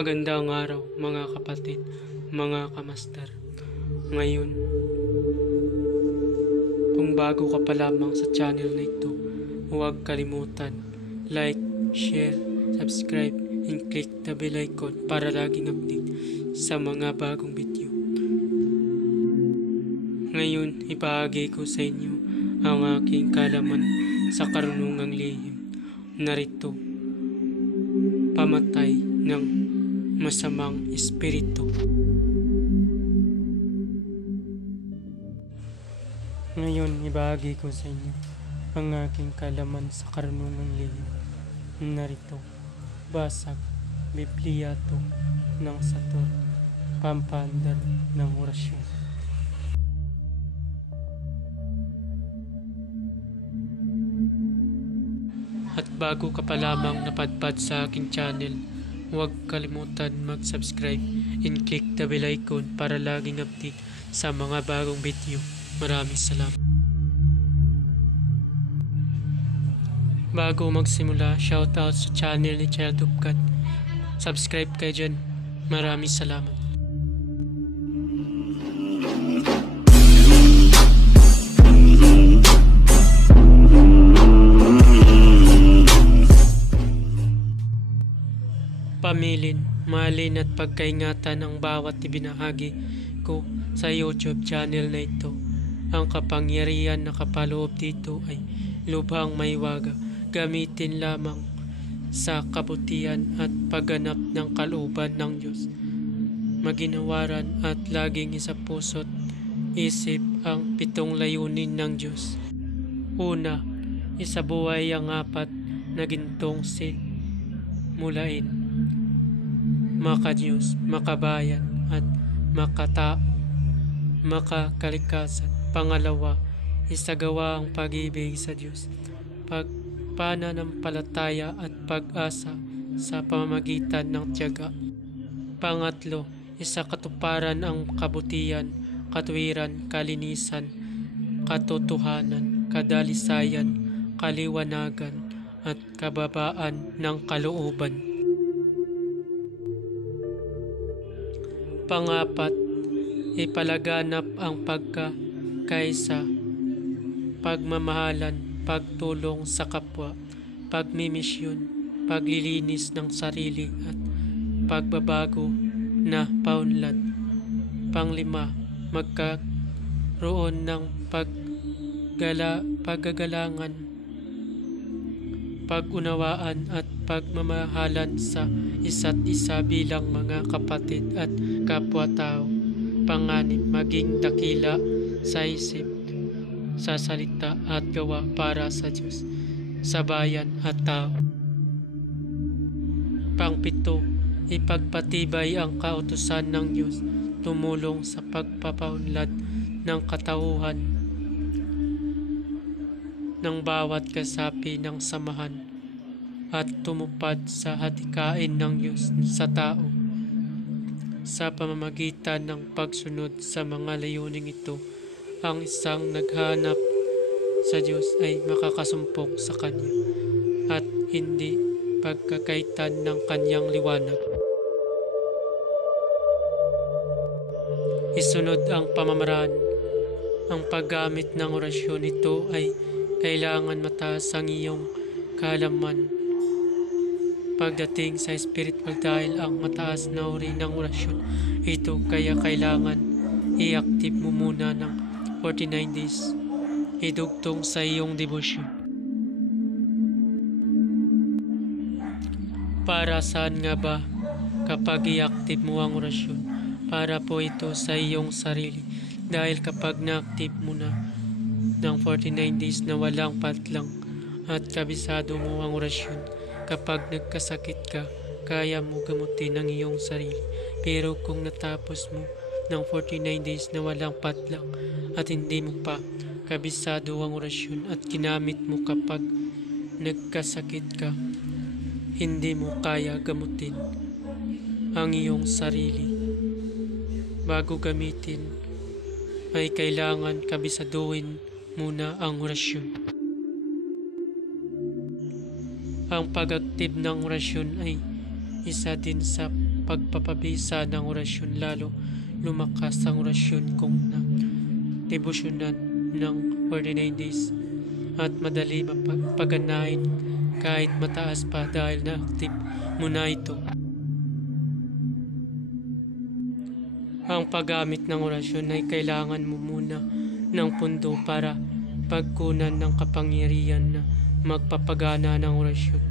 Magandang araw mga kapatid, mga kamaster. Ngayon, kung bago ka pa lamang sa channel na ito, huwag kalimutan like, share, subscribe, and click the bell icon para laging update sa mga bagong video. Ngayon, ibahagi ko sa inyo ang aking kalaman sa karunungang lihim. Narito, pamatay ng masamang espiritu. Ngayon, ibahagi ko sa inyo ang aking kalaman sa karunungang lihim. Narito, basag, Bibliato ng Sator, pampaandar ng orasyon. At bago ka pa lamang napadpad sa aking channel, huwag kalimutan mag-subscribe and click the bell icon para laging update sa mga bagong video. Maraming salamat. Bago magsimula, shoutout sa channel ni Child of God. Subscribe kayo dyan. Maraming salamat. Pamilin, mahalin at pagkaingatan ang bawat ibinahagi ko sa YouTube channel na ito. Ang kapangyarihan na kapaloob dito ay lubhang maiwaga. Gamitin lamang sa kabutihan at pagganap ng kalooban ng Diyos. Maginawaran at laging isa puso't isip ang 7 layunin ng Diyos. Una, isabuhay ang 4 na gintong mulain. Maka-Diyos, makabayan at makatao, makakalikasan. Pangalawa, isagawa ang pag-ibig sa Diyos, pananampalataya at pag-asa sa pamamagitan ng tiyaga. Pangatlo, isakatuparan ang kabutihan, katwiran, kalinisan, katotohanan, kadalisayan, kaliwanagan at kababaan ng kalooban. Pangapat, ipalaganap ang pagkakaisa, pagmamahalan, pagtulong sa kapwa, pagmimisyon, paglilinis ng sarili at pagbabago na paunlad. Panglima, magkaroon ng paggagalangan, pag-unawaan at pagmamahalan sa isa't isa bilang mga kapatid at kapwa-tao. Panganim, maging dakila sa isip, sa salita at gawa para sa Diyos, sa bayan at tao. Pangpito, ipagpatibay ang kautusan ng Diyos, tumulong sa pagpapaunlad ng katauhan ng bawat kasapi ng samahan at tumupad sa hadikain ng Diyos sa tao. Sa pamamagitan ng pagsunod sa mga layuning ito, ang isang naghanap sa Diyos ay makakasumpong sa Kanya at hindi pagkakaitan ng Kanyang liwanag. Isunod ang pamamaraan. Ang paggamit ng orasyon ito ay kailangan mataas ang iyong kaalaman pagdating sa spiritual dahil ang mataas na uri ng orasyon ito kaya kailangan i-active mo muna ng 49 days. Idugtong sa iyong debosyon. Para saan nga ba kapag i-active mo ang orasyon? Para po ito sa iyong sarili dahil kapag na-active mo na ng 49 days na walang patlang at kabisado mo ang orasyon, kapag nagkasakit ka, kaya mo gamutin ang iyong sarili. Pero kung natapos mo ng 49 days na walang patlang at hindi mo pa kabisado ang orasyon at ginamit mo kapag nagkasakit ka, hindi mo kaya gamutin ang iyong sarili. Bago gamitin, ay kailangan kabisaduhin muna ang orasyon. Ang pag-active ng orasyon ay isa din sa pagpapabisa ng orasyon, lalo lumakas ang orasyon kung na debosyonan ng 49 days at madali mapaganahin kahit mataas pa dahil na-active mo na ito. Ang paggamit ng orasyon ay kailangan mo muna ng pundo para pagkunan ng kapangyarihan na magpapagana ng orasyon.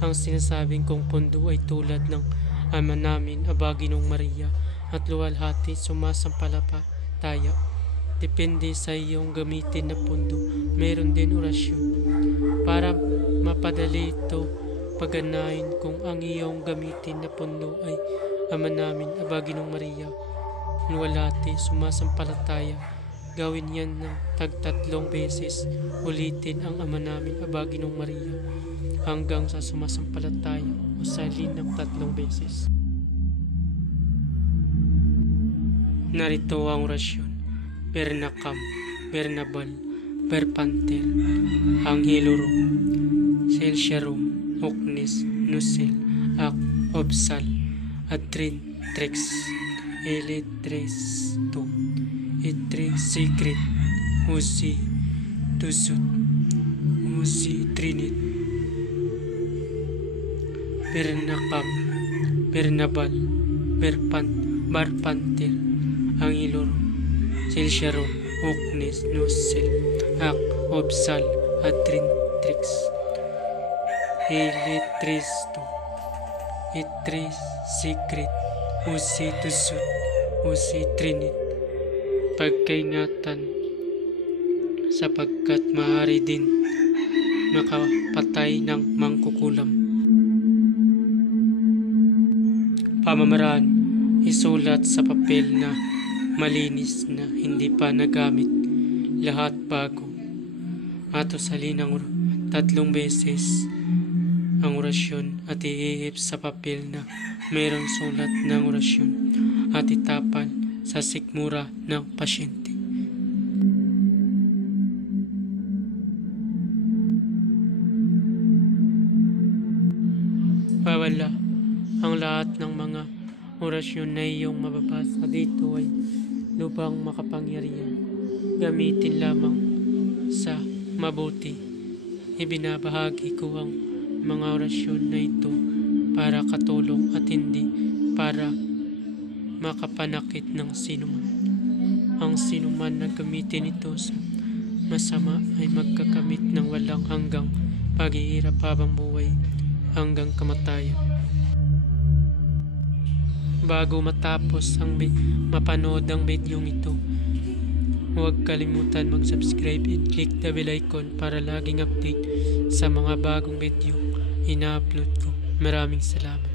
Ang sinasabing kong pundo ay tulad ng Ama namin, Aba, Ginong Maria at luwalhati sumasampalataya. Depende sa iyong gamitin na pundo. Meron din orasyon. Para mapadali ito paganahin kung ang iyong gamitin na pundo ay Ama namin, Aba, Ginong Maria, luwalhati sumasampalataya. Gawin yan ng tag-3 beses. Ulitin ang Ama namin, Aba, Ginong Maria hanggang sa sumasampalataya o salin ng 3 beses. Narito ang orasyon. Bernacam, Bernabal, Berpanter, Anghelorum, Celsiarum, Ocnes, Nusel, Ac, Obsal, Adrin, Trex, Eletresto, Etre, Secret, Usi, Tusut, Usi, Trinit, Bernacam, Bernabal, Barpanter, Anghelorum, Celsiarum, Ocnes, Nusel, Ac, Obsal, Adrin, Trex, Eletresto, Etre, Secret, Usi, Tusut, Usi, Trinit. Pagkaingatan sapagkat maaari din makapatay ng mangkukulam. Pamamaraan, isulat sa papel na malinis na hindi pa nagamit, lahat bago. At usalin ng 3 beses ang orasyon at iihip sa papel na mayroong sulat ng orasyon at itapan sa sikmura ng pasyente. Wala ang lahat ng mga orasyon na iyong mababasa dito ay lubang makapangyarihan. Gamitin lamang sa mabuti. Ibinabahagi ko ang mga orasyon na ito para katulong at hindi para makapanakit ng sinuman. Ang sinuman na gamitin ito sa masama ay magkakamit ng walang hanggang paghihirap habang buhay hanggang kamatayan. Bago matapos ang mapanood ang video ito, huwag kalimutan mag-subscribe and click the bell icon para laging update sa mga bagong video ina-upload ko. Maraming salamat.